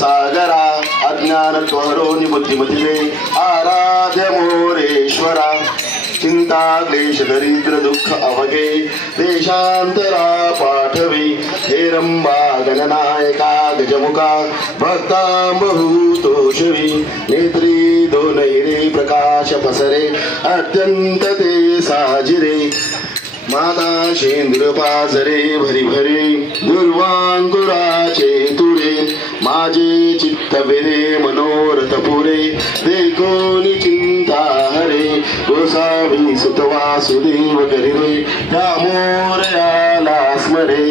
सागरा अज्ञान त्वरो निबुद्धिमतिले आराध्य मोरेश्वरा चिंता क्लेश दरिद्र दुःख अवगे देशांतरा पाठवे हे रंबा गणनायका गजमुखा भक्तांबहुतोषवी नेत्री दोन हिरे प्रकाश पसरे अत्यंत ते साजिरे माता शेंद्र पाजरे भरी भरे दुर्वांकुराचे तुरे माझे चित्त वेदे मनोरथ पुरे देखोनी चिंता हरे गोसावी सुत वासुदेव करिरे त्या मोरयाला स्मरे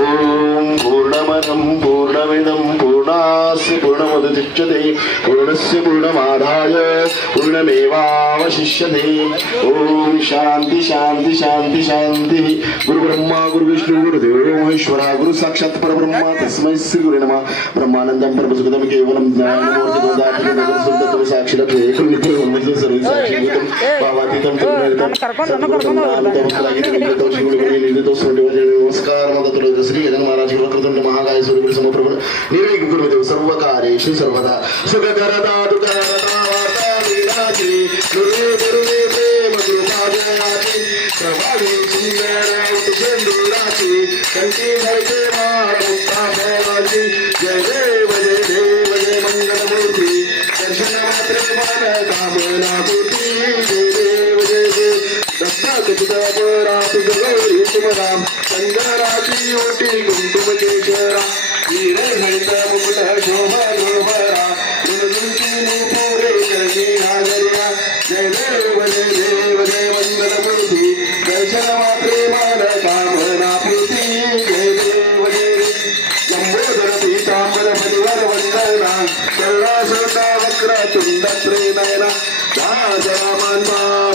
ओम पूर्णमदं पूर्णमिदं पूर्णास्य पूर्णमुदच्यते पूर्णस्य पूर्णमादाय पूर्णमेवावशिष्यते ओम शांती शांती शांती शांती गुरु ब्रह्मा गुरु विष्णु गुरुदेव महेश्वरा गुरु साक्षात परब्रह्मा तस्मै श्री गुरु नमः ब्रह्मानंदं परमसुखदं केवलं ज्ञानमूर्ति गोदात्मकं साक्षिरं एकं नित्यं सर्व साक्षिभूतं भावातीतं नमस्कार मग तुला श्री गजानन महाराज वक्रतुंड महाकाय सूर्य समप्रभ निर्विघ्न गुरुदेव सर्व कार्येषु सर्वदा सुख करता दुःख करता वार्ता विनाची गुरुदेव गुरुदेव प्रेम कृपाजयाची प्रभावी सुंदर उतशेंदुराची कंठी भरते मुक्ता भवाची जय देव जय मंगलमूर्ती दर्शन मात्रे मन कामना पूर्ती जय देव दत्ताक तुझा गौरी तुमराम संगराची ओटी गुंतुम केशरा हिरे हरित मुकुट शोभा शोभरा गुणदुंकी नुपुरे करणी हाजरिया जय देव जय मंगलमूर्ती दर्शन मात्रे मान कामना पूर्ती जय देव लंबोदर पीतांबर परिवार वंदना करुणा सोता वक्र तुंड त्रिनयना राजरामान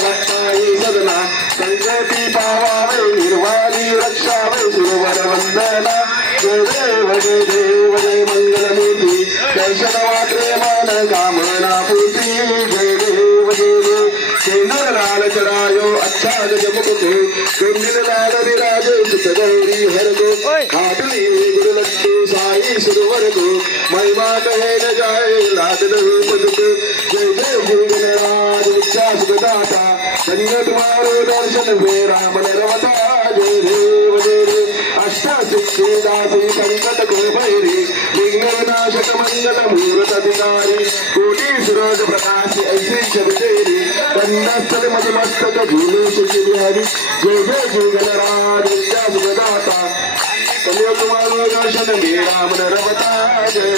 भक्ताई सदना संकटी पावावे निर्वाणी रक्षावे सुरवर वंदना जय देव जय मंगलमूर्ती दर्शन मात्रे मान कामना पूर्ती जय देव सेंदर लाल चरायो अच्छा गजमुखो कुंडिल लाल विराजे सुत गौरी हरगो खाटली गुरु लड्डू साई सुरवर को महिमा कहे न जाए लादन रूप जय जय गुरु गणराज विद्या सुखदाता धन्य तुम्हारो दर्शन हुए राम नरवता जय देव अष्टसिद्धि दासी संकट को भैरी विघ्न विनाशक मंगल मूर्त अधिकारी कोटि सूरज प्रकाश ऐसी जग तेरी कन्यास्थल मधुमस्तक झूले बिहारी जय जय गुरु गणराज विद्या सुखदाता तुम्हारो दर्शन हुए राम नरवता जय